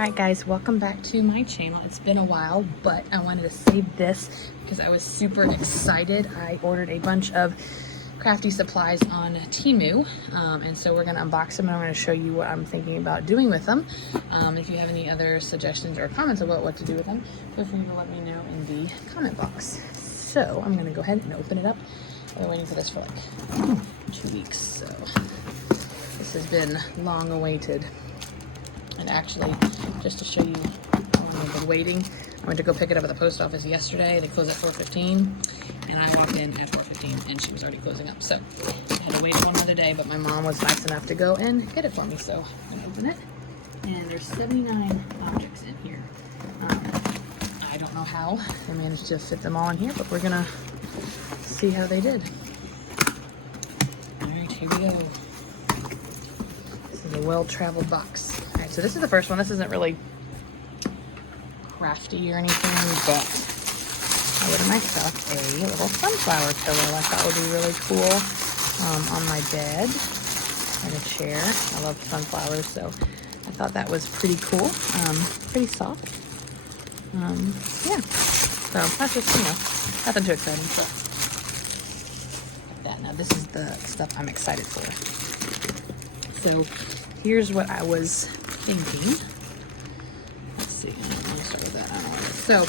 Alright guys, welcome back to my channel. It's been a while, but I wanted to save this because I was super excited. I ordered a bunch of crafty supplies on Temu, and so we're going to unbox them and I'm going to show you what I'm thinking about doing with them. If you have any other suggestions or comments about what to do with them, feel free to let me know in the comment box. So I'm going to go ahead and open it up. I've been waiting for this for like 2 weeks, so this has been long awaited. And actually, just to show you how long I've been waiting, I went to go pick it up at the post office yesterday. They close at 4:15, and I walked in at 4:15, and she was already closing up. So I had to wait one more day, but my mom was nice enough to go and get it for me. So I'm gonna open it, and there's 79 objects in here. I don't know how I managed to fit them all in here, but we're gonna see how they did. All right, here we go. This is a well-traveled box. So this is the first one. This isn't really crafty or anything, but I ordered myself a little sunflower pillow. I thought would be really cool on my bed and a chair. I love sunflowers, so I thought that was pretty cool. Pretty soft. Yeah. So that's just, nothing too exciting. So like that. Now this is the stuff I'm excited for. So here's what I was thinking. Let's see. I'm gonna start with that. I don't know what it is. So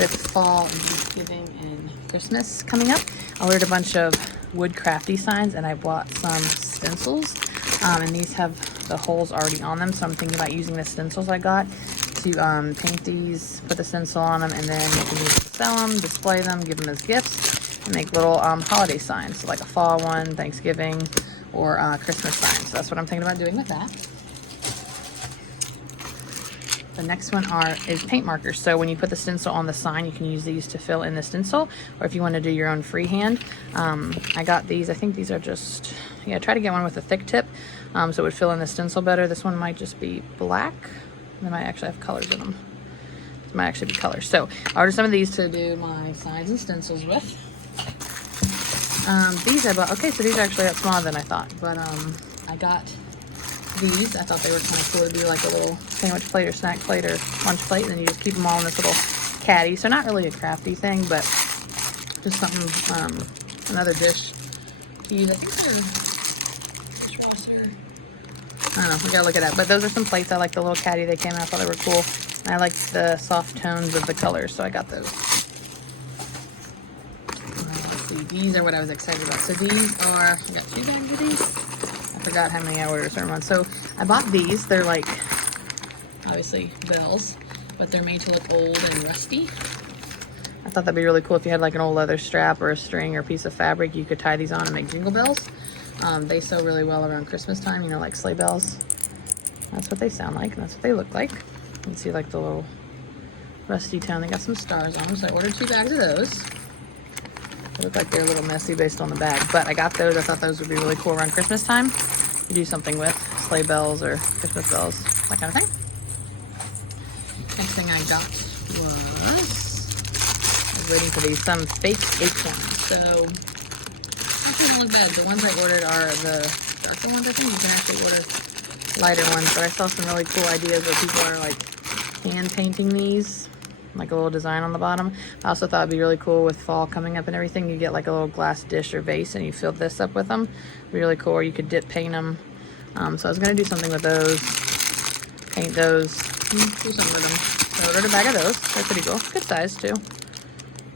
with fall and Thanksgiving and Christmas coming up, I ordered a bunch of wood crafty signs and I bought some stencils. And these have the holes already on them, so I'm thinking about using the stencils I got to paint these, put the stencil on them, and then you can use them to sell them, display them, give them as gifts, and make little holiday signs, so like a fall one, Thanksgiving, or Christmas signs. So that's what I'm thinking about doing with that. The next one is paint markers. So when you put the stencil on the sign, you can use these to fill in the stencil, or if you want to do your own freehand. I got these. I think these are just, try to get one with a thick tip, so it would fill in the stencil better. This one might just be black. They might actually have colors in them. This might actually be colors. So I ordered some of these to do my signs and stencils with. These I bought. Okay, so these are actually a lot smaller than I thought, but I got these. I thought they were kind of cool to do like a little sandwich plate or snack plate or lunch plate, and then you just keep them all in this little caddy. So not really a crafty thing, but just something, another dish to use. I think they're dishwasher. I don't know, we gotta look it up. But those are some plates. I like the little caddy they came in. I thought they were cool. And I like the soft tones of the colors, so I got those. Let's see, these are what I was excited about. So these are, I got 2 bags of these. I forgot how many I ordered a certain one. So I bought these. They're like, obviously, bells, but they're made to look old and rusty. I thought that'd be really cool if you had like an old leather strap or a string or a piece of fabric. You could tie these on and make jingle bells. They sell really well around Christmas time, like sleigh bells. That's what they sound like, and that's what they look like. You can see like the little rusty tone. They got some stars on them, so I ordered 2 bags of those. They look like they're a little messy based on the bag, but I got those. I thought those would be really cool around Christmas time. You do something with sleigh bells or Christmas bells, that kind of thing. Next thing I got I was waiting for these, some fake acorns. So actually don't look bad. The ones I ordered are the darker ones. I think you can actually order lighter ones, but I saw some really cool ideas where people are like hand painting these, like a little design on the bottom. I also thought it'd be really cool with fall coming up and everything. You get like a little glass dish or vase and you fill this up with them. It'd be really cool. Or you could dip paint them. So I was gonna do something with those, paint those, do something with them. So I ordered a bag of those. They're pretty cool. Good size too.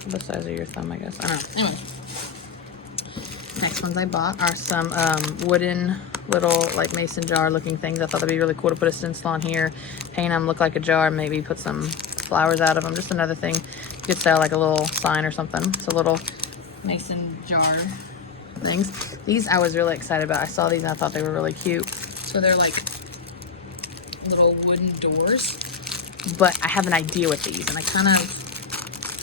The size of your thumb, I guess. I don't know. Anyway, next ones I bought are some wooden little like mason jar looking things. I thought that'd be really cool to put a stencil on here, paint them, look like a jar, maybe put some flowers out of them. Just another thing you could sell, like a little sign or something. It's a little mason jar things. These I was really excited about. I saw these and I thought they were really cute. So they're like little wooden doors, but I have an idea with these, and I kind of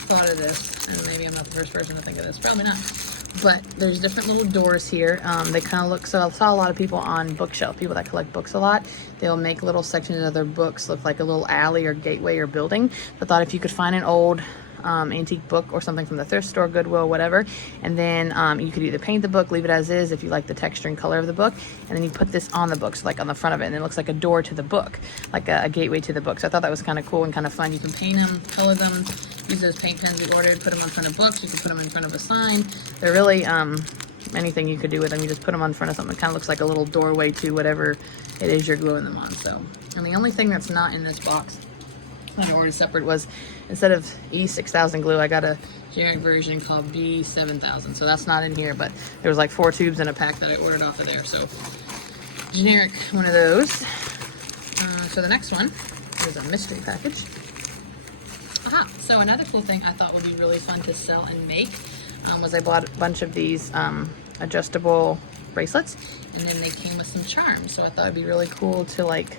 thought of this, and maybe I'm not the first person to think of this, probably not, but there's different little doors here. They kind of look, so I saw a lot of people on bookshelf, people that collect books a lot, they'll make little sections of their books look like a little alley or gateway or building. I thought if you could find an old antique book or something from the thrift store, Goodwill, whatever. And then you could either paint the book, leave it as is if you like the texture and color of the book, and then you put this on the book, so like on the front of it, and it looks like a door to the book, like a gateway to the book. So I thought that was kind of cool and kind of fun. You can paint them, color them, use those paint pens we ordered, put them on front of books. You can put them in front of a sign. They're really anything you could do with them. You just put them on front of something. It kind of looks like a little doorway to whatever it is you're gluing them on. So, and the only thing that's not in this box that I ordered separate was, instead of E6000 glue, I got a generic version called B7000. So that's not in here, but there was like 4 tubes in a pack that I ordered off of there. So generic one of those. So the next one is a mystery package. Aha, so another cool thing I thought would be really fun to sell and make was I bought a bunch of these adjustable bracelets, and then they came with some charms. So I thought it'd be really cool to like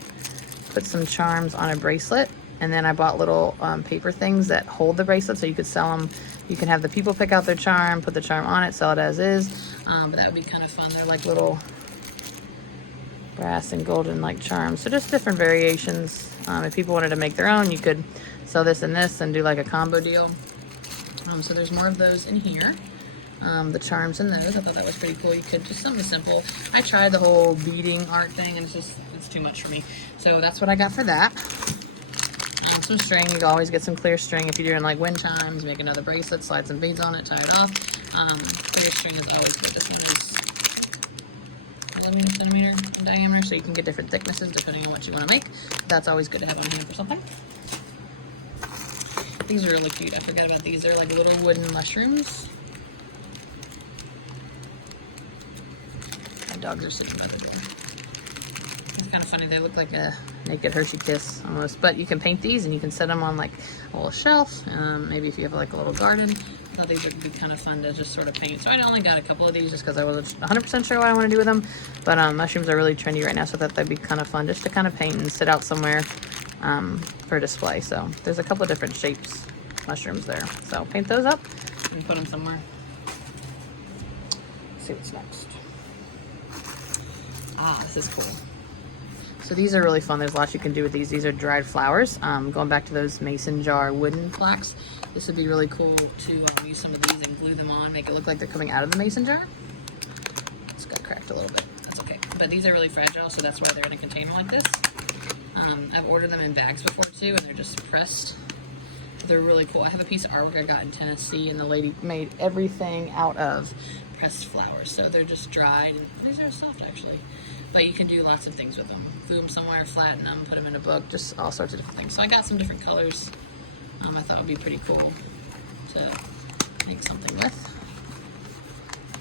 put some charms on a bracelet. And then I bought little paper things that hold the bracelet, so you could sell them. You can have the people pick out their charm, put the charm on it, sell it as is. But that would be kind of fun. They're like little brass and golden like charms. So just different variations. If people wanted to make their own, you could sell this and do like a combo deal. So there's more of those in here. The charms in those, I thought that was pretty cool. You could just something simple. I tried the whole beading art thing, and it's too much for me. So that's what I got for that. Some string. You can always get some clear string if you're doing like wind chimes. Make another bracelet, slide some beads on it, tie it off. Clear string is always good. This one is 11 centimeter in diameter, so you can get different thicknesses depending on what you want to make. That's always good to have on hand for something. These are really cute. I forgot about these. They're like little wooden mushrooms. My dogs are sitting by the door. It's kind of funny. They look like a naked Hershey Kiss almost. But you can paint these and you can set them on like a little shelf. Maybe if you have like a little garden. I thought these would be kind of fun to just sort of paint. So I only got a couple of these just because I wasn't 100% sure what I want to do with them. But mushrooms are really trendy right now, so I thought that'd be kind of fun just to kind of paint and sit out somewhere for display. So there's a couple of different shapes mushrooms there. So paint those up and put them somewhere. Let's see what's next. This is cool. So these are really fun. There's lots you can do with these. These are dried flowers. Going back to those mason jar wooden plaques, this would be really cool to use some of these and glue them on, make it look like they're coming out of the mason jar. It's got cracked a little bit. That's okay. But these are really fragile, so that's why they're in a container like this. I've ordered them in bags before too, and they're just pressed. They're really cool. I have a piece of artwork I got in Tennessee, and the lady made everything out of pressed flowers. So they're just dried, and these are soft actually. But you can do lots of things with them. Glue them somewhere, flatten them, put them in a book, just all sorts of different things. So I got some different colors. I thought it would be pretty cool to make something with.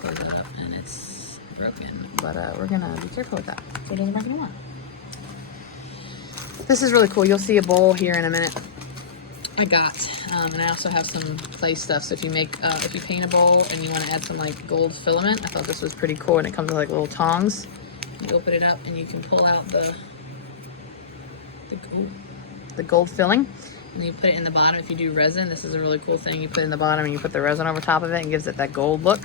Close it up, and it's broken. But we're gonna be careful with that so it doesn't break anymore. This is really cool. You'll see a bowl here in a minute. I got, and I also have some clay stuff. So if you make, if you paint a bowl and you want to add some like gold filament, I thought this was pretty cool. And it comes with like little tongs. You open it up and you can pull out the gold filling, and then you put it in the bottom. If you do resin, this is a really cool thing. You put it in the bottom and you put the resin over top of it and gives it that gold look.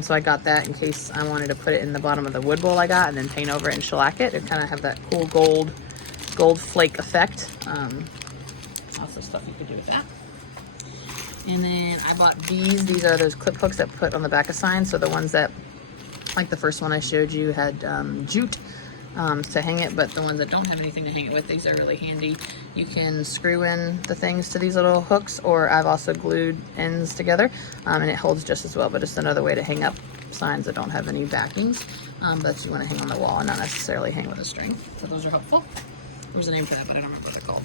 So I got that in case I wanted to put it in the bottom of the wood bowl I got and then paint over it and shellac it. It kind of have that cool gold flake effect. Lots of stuff you could do with that. And then I bought these. These are those clip hooks that put on the back of signs. So the ones that, like the first one I showed you, had jute to hang it, but the ones that don't have anything to hang it with, these are really handy. You can screw in the things to these little hooks, or I've also glued ends together, and it holds just as well, but it's another way to hang up signs that don't have any backings, that you want to hang on the wall and not necessarily hang with a string. So those are helpful. There's a name for that, but I don't remember what they're called.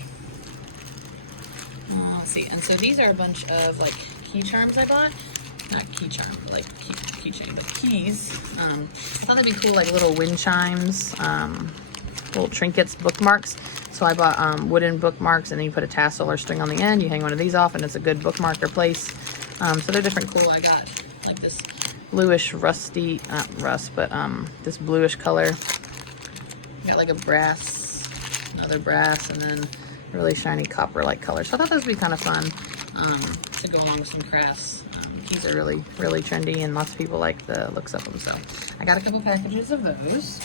Let's see, and so these are a bunch of like key charms I bought. Not key charm, like keychain, but keys. I thought that'd be cool, like little wind chimes, little trinkets, bookmarks. So I bought wooden bookmarks, and then you put a tassel or string on the end. You hang one of these off, and it's a good bookmark or place. So they're different cool. I got like this bluish rusty, not rust, but this bluish color. Got like a brass, another brass, and then really shiny copper-like color. So I thought those would be kind of fun to go along with some crafts. Keys are really, really trendy, and lots of people like the looks of them. So I got a couple packages of those.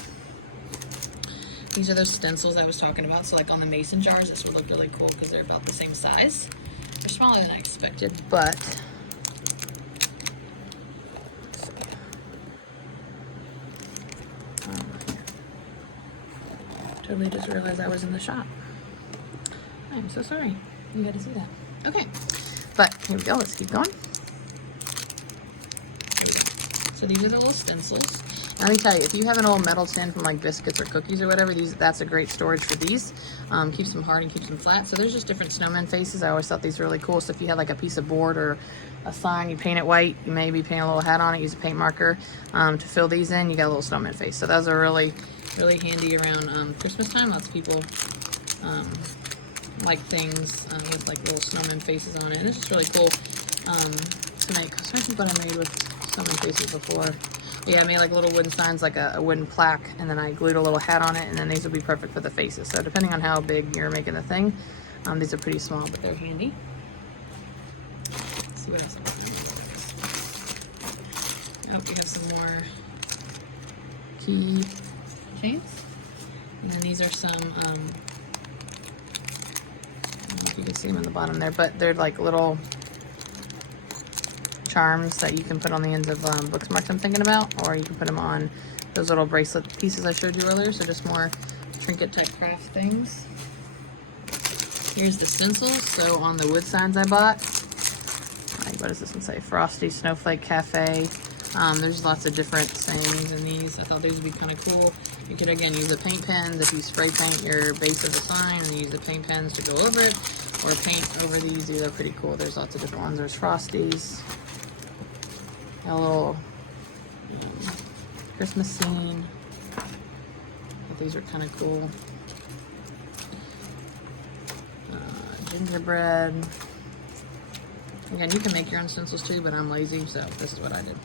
These are those stencils I was talking about. So like on the mason jars, this would look really cool because they're about the same size. They're smaller than I expected, but totally just realized I was in the shop. I'm so sorry. You had to see that. Okay, but here we go. Let's keep going. So these are the little stencils. Let me tell you, if you have an old metal tin from like biscuits or cookies or whatever, that's a great storage for these. Keeps them hard and keeps them flat. So there's just different snowman faces. I always thought these were really cool. So if you had like a piece of board or a sign, you paint it white, you maybe paint a little hat on it, use a paint marker to fill these in, you got a little snowman face. So those are really, really handy around Christmas time. Lots of people like things with like little snowman faces on it. And it's just really cool to make. I'm trying to think what I made with snowman faces before. Yeah, I made like little wooden signs, like a wooden plaque, and then I glued a little hat on it, and then these would be perfect for the faces. So depending on how big you're making the thing, these are pretty small, but they're handy. Let's see what else I got. Oh, we have some more key chains. And then these are some, I don't know if you can see them on the bottom there, but they're like little charms that you can put on the ends of bookmarks I'm thinking about, or you can put them on those little bracelet pieces I showed you earlier. So just more trinket type craft things. Here's the stencils. So on the wood signs I bought, like, what does this one say? Frosty Snowflake Cafe. There's lots of different sayings in these. I thought these would be kind of cool. You could again use the paint pens if you spray paint your base of the sign, and use the paint pens to go over it, or paint over these. These are pretty cool. There's lots of different ones. There's Frosties. A little Christmas scene. I thought these are kind of cool. Gingerbread. Again, you can make your own stencils too, but I'm lazy, so this is what I did.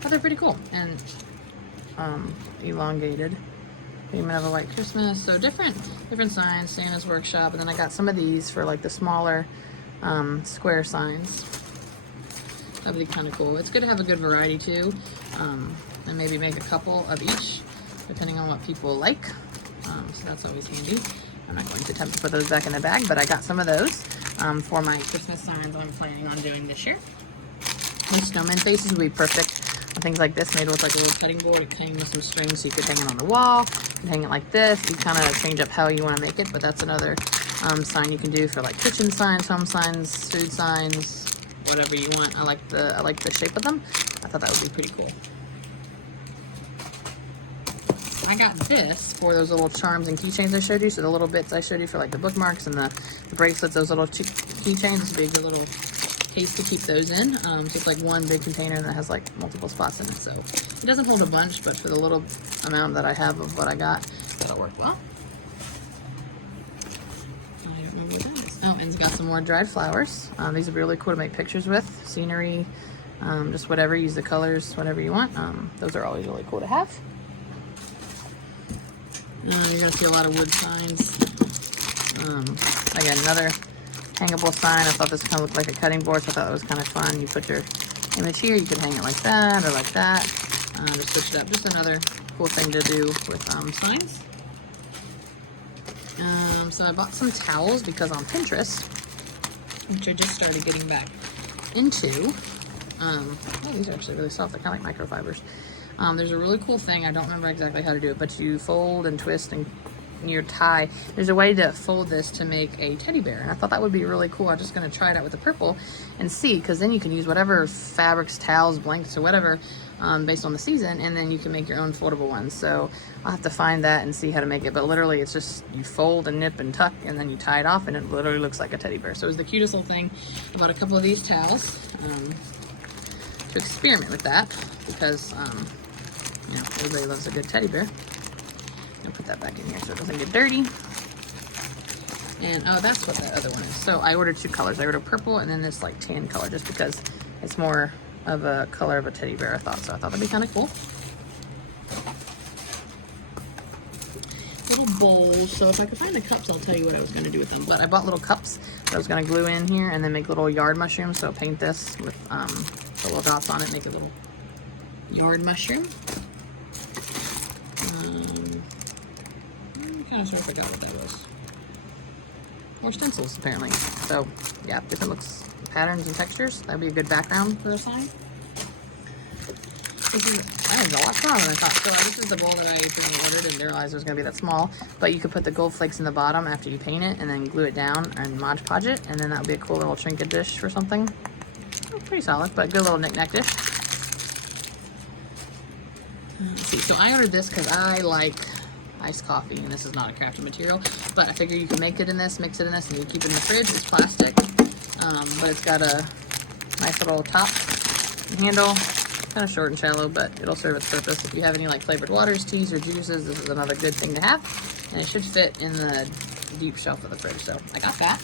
But they're pretty cool and elongated. Payment of a White Christmas. So different signs. Santa's Workshop, and then I got some of these for like the smaller square signs. That'd be kind of cool. It's good to have a good variety too, and maybe make a couple of each, depending on what people like. So that's always handy. I'm not going to attempt to put those back in the bag, but I got some of those for my Christmas signs I'm planning on doing this year. My snowman faces would be perfect on things like this, made with like a little cutting board. It came with some strings, so you could hang it on the wall, you could hang it like this. You kind of change up how you want to make it, but that's another sign you can do for like kitchen signs, home signs, food signs, whatever you want. I like the shape of them. I thought that would be pretty cool. I got this for those little charms and keychains I showed you. So the little bits I showed you for like the bookmarks and the bracelets, those little keychains. This would be a good little case to keep those in. So it's like one big container that has like multiple spots in it. So it doesn't hold a bunch, but for the little amount that I have of what I got, that'll work well. I don't know what that is. Oh, and it's got some more dried flowers. These would be really cool to make pictures with, scenery, just whatever. Use the colors, whatever you want. Those are always really cool to have. You're gonna see a lot of wood signs. Again, another hangable sign. I thought this kind of looked like a cutting board, so I thought it was kind of fun. You put your image here, you could hang it like that or like that. Just switch it up. Just another cool thing to do with signs. So I bought some towels because on Pinterest, which I just started getting back into. Oh, these are actually really soft. They're kind of like microfibers. There's a really cool thing. I don't remember exactly how to do it, but you fold and twist and your tie. There's a way to fold this to make a teddy bear, and I thought that would be really cool. I'm just going to try it out with the purple and see, because then you can use whatever fabrics, towels, blankets, or whatever based on the season, and then you can make your own foldable ones. So I'll have to find that and see how to make it, but literally it's just you fold and nip and tuck, and then you tie it off, and it literally looks like a teddy bear. So it was the cutest little thing. I bought a couple of these towels to experiment with that, because you know, everybody loves a good teddy bear. I'll put that back in here so it doesn't get dirty. And oh, that's what that other one is. So I ordered two colors. I ordered purple and then this like tan color, just because it's more of a color of a teddy bear, I thought. So I thought that'd be kind of cool. Little bowls. So if I could find the cups, I'll tell you what I was going to do with them. But I bought little cups that I was going to glue in here and then make little yard mushrooms. So paint this with the little dots on it, make a little yard mushroom. I'm kind of sure I forgot what that was. or stencils apparently. So yeah, different looks, patterns, and textures. That'd be a good background for a sign. This is, that is a lot smaller than I thought. So this is the bowl that I originally ordered and didn't realize it was gonna be that small. But you could put the gold flakes in the bottom after you paint it and then glue it down and Mod Podge it, and then that would be a cool little trinket dish or something. Pretty solid, but a good little knick-knack dish. Let's see, so I ordered this because I like iced coffee, and this is not a crafted material, but I figure you can make it in this, mix it in this, and you keep it in the fridge. It's plastic, but it's got a nice little top handle. Kind of short and shallow, but it'll serve its purpose. If you have any like flavored waters, teas, or juices, this is another good thing to have, and it should fit in the deep shelf of the fridge. So I got that.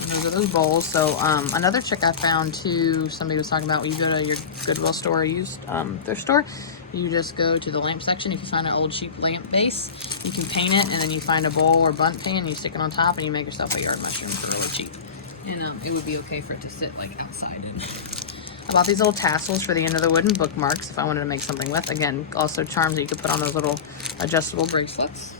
And those are those bowls. So another trick I found too, somebody was talking about, when you go to your Goodwill store or used thrift store, you just go to the lamp section. If you find an old cheap lamp base, you can paint it, and then you find a bowl or bundt pan, and you stick it on top, and you make yourself a yard mushroom for really cheap. And it would be okay for it to sit like outside. And I bought these little tassels for the end of the wooden bookmarks if I wanted to make something with. Again, also charms that you could put on those little adjustable bracelets.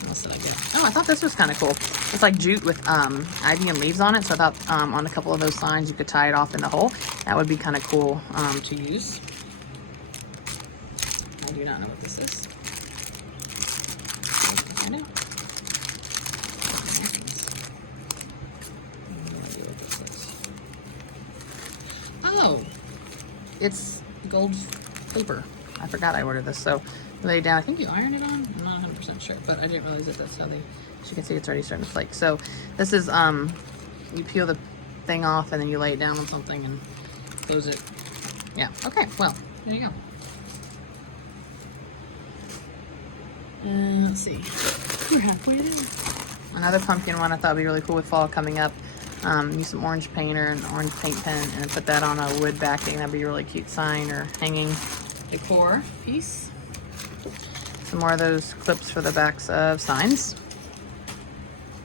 What else did I get? Oh, I thought this was kind of cool. It's like jute with ivy and leaves on it. So I thought on a couple of those signs you could tie it off in the hole. That would be kind of cool to use. I do not know what this is. Let's find out. Oh, it's gold paper. I forgot I ordered this. So lay it down. I think you iron it on. I'm not 100% sure, but I didn't realize that that's how they, as you can see, it's already starting to flake. So this is, you peel the thing off and then you lay it down on something and close it. Yeah, okay, well, there you go. Let's see, we're halfway there. Another pumpkin one I thought would be really cool with fall coming up. Use some orange paint or an orange paint pen and put that on a wood backing. That'd be a really cute sign or hanging decor piece. Some more of those clips for the backs of signs.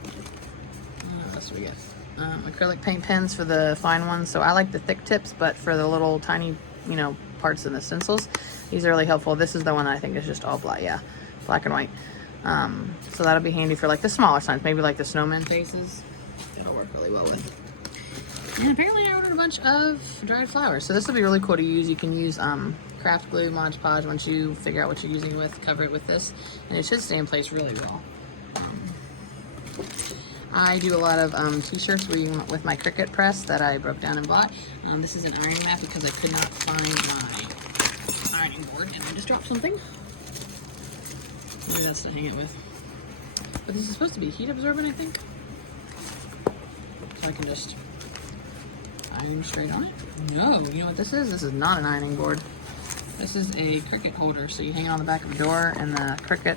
What else do we get? Acrylic paint pens for the fine ones. So I like the thick tips, but for the little tiny, you know, parts in the stencils, these are really helpful. This is the one that I think is just all black, yeah, black and white. So that'll be handy for like the smaller signs, maybe like the snowman faces. It'll work really well with. And apparently I ordered a bunch of dried flowers. So this will be really cool to use. You can use craft glue, Mod Podge, once you figure out what you're using with, cover it with this, and it should stay in place really well. I do a lot of t-shirts with my Cricut press that I broke down and bought. This is an ironing mat because I could not find my ironing board, and I just dropped something. Maybe that's to hang it with. But this is supposed to be heat absorbent, I think. So I can just iron straight on it. No, you know what this is? This is not an ironing board. This is a Cricut holder, so you hang it on the back of the door, and the Cricut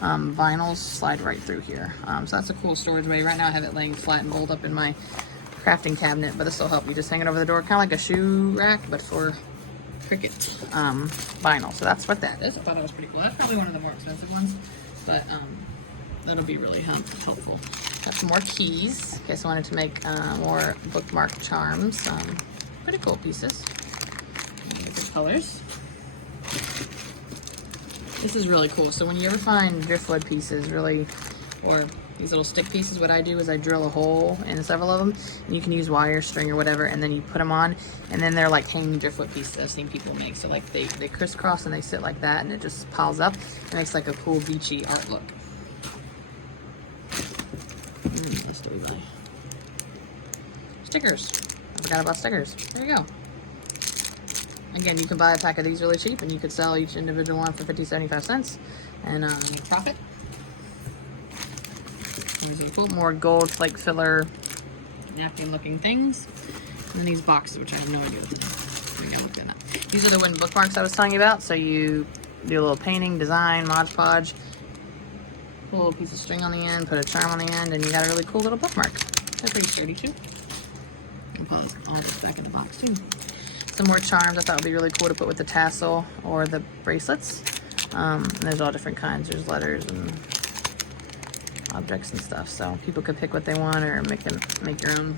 vinyls slide right through here. So that's a cool storage way. Right now I have it laying flat and rolled up in my crafting cabinet, but this will help you just hang it over the door, kind of like a shoe rack, but for Cricut vinyl. So that's what that is. I thought that was pretty cool. That's probably one of the more expensive ones, but that'll be really helpful. Got some more keys. In case I wanted to make more bookmark charms. Pretty cool pieces. Different colors. This is really cool. So when you ever find driftwood pieces, really, or these little stick pieces, what I do is I drill a hole in several of them, and you can use wire, string, or whatever, and then you put them on, and then they're like hanging driftwood pieces I've seen people make. So like they crisscross and they sit like that, and it just piles up. It makes like a cool beachy art look. Let's do it. Stickers. I forgot about stickers. There you go. Again, you can buy a pack of these really cheap, and you could sell each individual one for 50-75 cents and make a profit. Cool. More gold flake filler napkin looking things. And then these boxes, which I have no idea what to do. I think I looked it up. These are the wooden bookmarks I was telling you about. So you do a little painting, design, Mod Podge, put a little piece of string on the end, put a charm on the end, and you got a really cool little bookmark. They're pretty sturdy too. And put all this back in the box too. Some more charms I thought would be really cool to put with the tassel or the bracelets. And there's all different kinds. There's letters and objects and stuff, so people could pick what they want or make your own.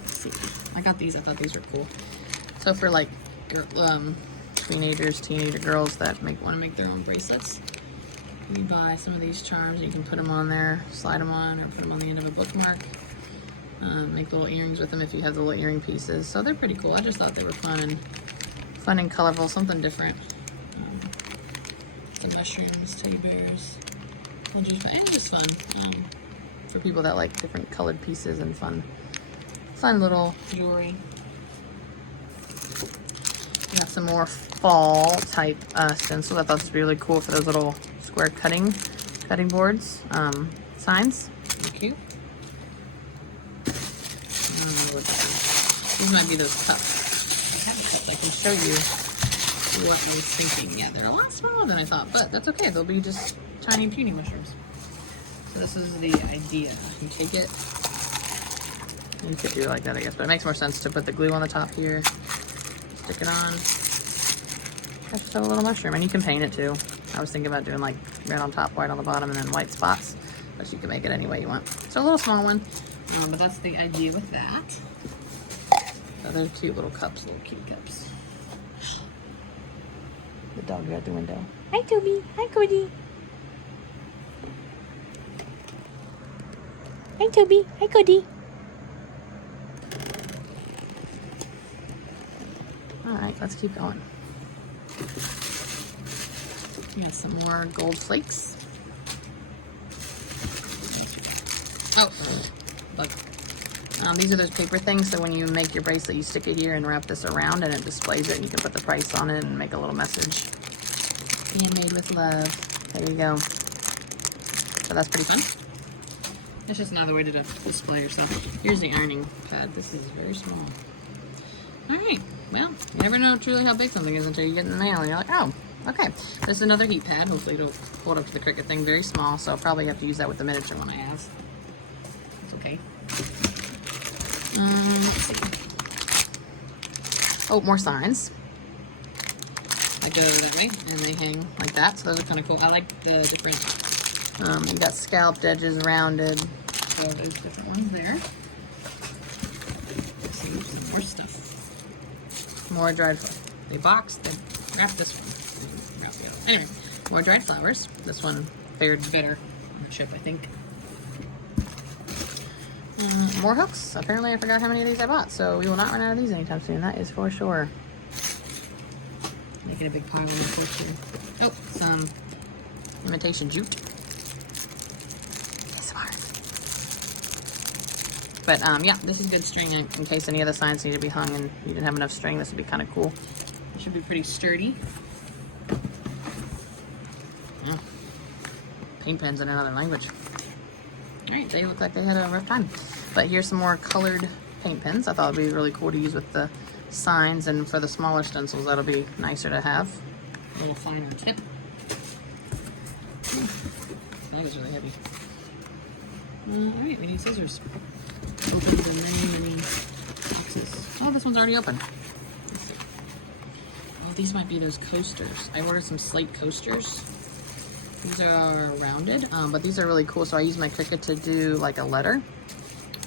Let's see. I got these. I thought these were cool. So for like teenagers, teenager girls that want to make their own bracelets, You buy some of these charms, you can put them on there, slide them on, or put them on the end of a bookmark. Make little earrings with them if you have the little earring pieces. So they're pretty cool. I just thought they were fun and colorful, something different. Some mushrooms, teddy bears. It's just fun for people that like different colored pieces and fun little jewelry. Got some more fall type stencils. I thought this would be really cool for those little square cutting boards, signs. They're cute. These might be those cups. I have the cups. I can show you what I was thinking. Yeah, they're a lot smaller than I thought, but that's okay. They'll be just tiny, puny mushrooms. So this is the idea. You take it. You could do it like that, I guess, but it makes more sense to put the glue on the top here. Stick it on. That's a little mushroom, and you can paint it too. I was thinking about doing like red on top, white on the bottom, and then white spots, but you can make it any way you want. So a little small one, but that's the idea with that. So they're cute little cups, little cute cups. The dog out the window. Hi, Toby. Hi, Cody. Hi, Toby. Hi, Cody. All right, let's keep going. We got some more gold flakes. Oh, bug. These are those paper things, so when you make your bracelet, you stick it here and wrap this around, and it displays it, and you can put the price on it and make a little message. Being made with love. There you go. So that's pretty fun. It's just another way to display yourself. Here's the ironing pad. This is very small. All right. Well, you never know truly how big something is until you get in the mail, and you're like, oh, okay. This is another heat pad. Hopefully it'll hold up to the Cricut thing. Very small, so I'll probably have to use that with the miniature one I have. It's okay. Let's see. Oh, more signs. I go that way, and they hang like that, so those are kind of cool. I like the different, you got scalloped edges, rounded, so there's different ones there. Let's see, some more stuff. More dried flowers. They boxed, they wrapped this one. Anyway, more dried flowers. This one fared better on the chip, I think. More hooks. Apparently I forgot how many of these I bought, so we will not run out of these anytime soon. That is for sure. Making a big pile on the course here. Oh, some imitation jute. Smart. But yeah, this is good string in case any of the signs need to be hung and you didn't have enough string. This would be kind of cool. It should be pretty sturdy. Yeah. Paint pens in another language. Alright, they look like they had a rough time. But here's some more colored paint pens. I thought it would be really cool to use with the signs, and for the smaller stencils, that'll be nicer to have. A little finer tip. That is really heavy. Alright, we need scissors. Open the many boxes. Oh, this one's already open. Let's see. Oh, these might be those coasters. I ordered some slate coasters. These are rounded, but these are really cool. So I use my Cricut to do like a letter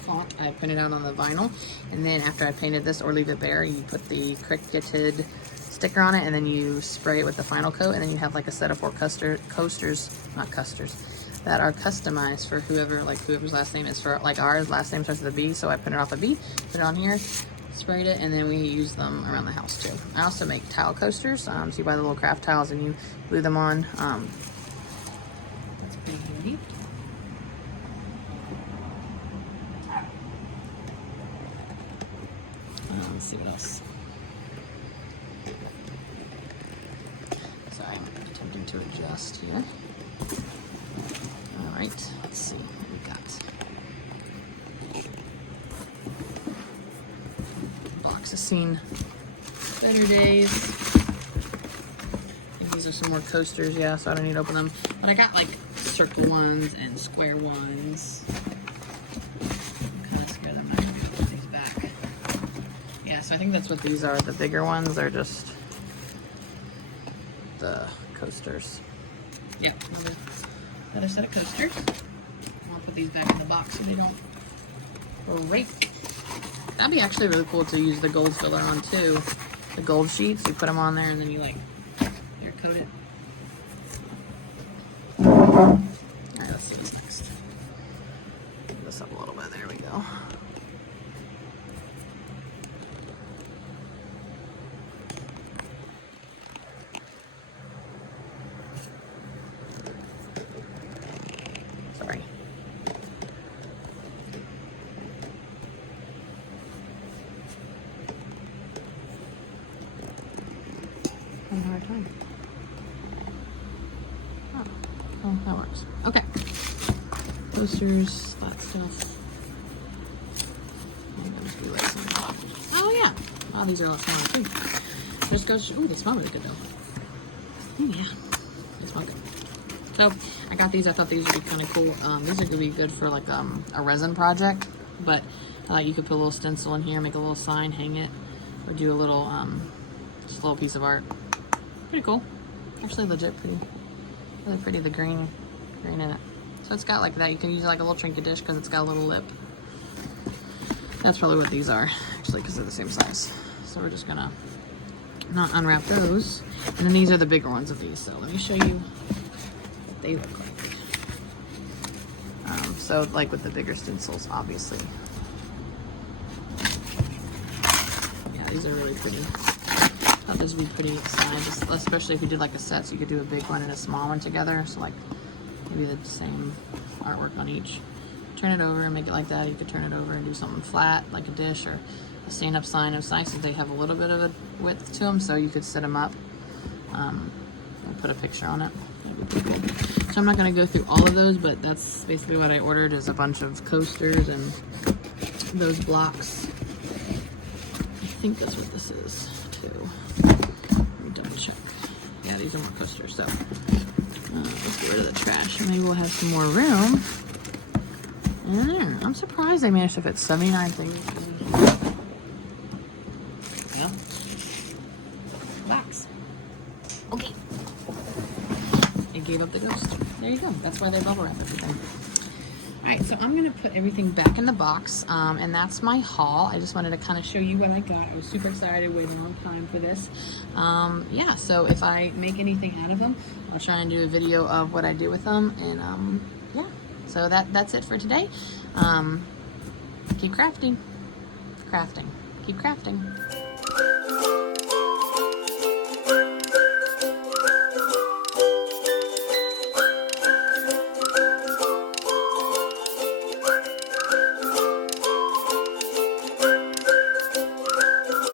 font. I print it out on the vinyl, and then after I painted this or leave it bare, you put the Cricuted sticker on it, and then you spray it with the final coat, and then you have like a set of 4 coasters, not custers, that are customized for whoever's last name is. For like ours, last name starts with a B, so I printed off a B, put it on here, sprayed it, and then we use them around the house too. I also make tile coasters. So you buy the little craft tiles and you glue them on. That's pretty handy. Let's see what else. Sorry, I'm attempting to adjust here. All right, let's see what we got. Box has seen better days. And these are some more coasters, yeah, so I don't need to open them. But I got like circle ones and square ones. So I think that's what these are. The bigger ones are just the coasters. Yep, another set of coasters. I'll put these back in the box so they don't break. That'd be actually really cool to use the gold filler on too. The gold sheets, you put them on there and then you like, coat it. right, let's see what's next. Move this up a little bit. There we go. Sorry. I'm having a hard time. Oh, that works. Okay. Posters, that stuff. I'm gonna do like some. Oh yeah. Oh, these are a lot smaller too. Just goes. Ooh, they smell really good though. Ooh, yeah. They smell good. So I got these. I thought these would be kind of cool. These are gonna be good for like a resin project, but you could put a little stencil in here, make a little sign, hang it, or do a little just a little piece of art. Pretty cool. Actually, legit pretty. Really pretty. The green in it. So it's got like that. You can use it like a little trinket dish because it's got a little lip. That's probably what these are, actually, because they're the same size. So we're just gonna not unwrap those. And then these are the bigger ones of these. So let me show you what they look like. So like with the bigger stencils, obviously. Yeah, these are really pretty. I thought this would be pretty size, especially if you did like a set, so you could do a big one and a small one together. So like maybe the same artwork on each. Turn it over and make it like that. You could turn it over and do something flat, like a dish or a stand-up sign. Those signs, they have a little bit of a width to them, so you could set them up and put a picture on it. That'd be pretty cool. So I'm not going to go through all of those, but that's basically what I ordered, is a bunch of coasters and those blocks. I think that's what this is too. Let me double check. Yeah, these are more coasters. So let's get rid of the trash. Maybe we'll have some more room in there. I'm surprised they managed to fit 79 things. Well, wax. Okay. It gave up the ghost. There you go. That's why they bubble wrap everything. Alright, so I'm going to put everything back in the box, and that's my haul. I just wanted to kind of show you what I got. I was super excited, waiting a long time for this. Yeah, so if I make anything out of them, I'll try and do a video of what I do with them, and yeah, so that's it for today. Keep crafting. Keep crafting.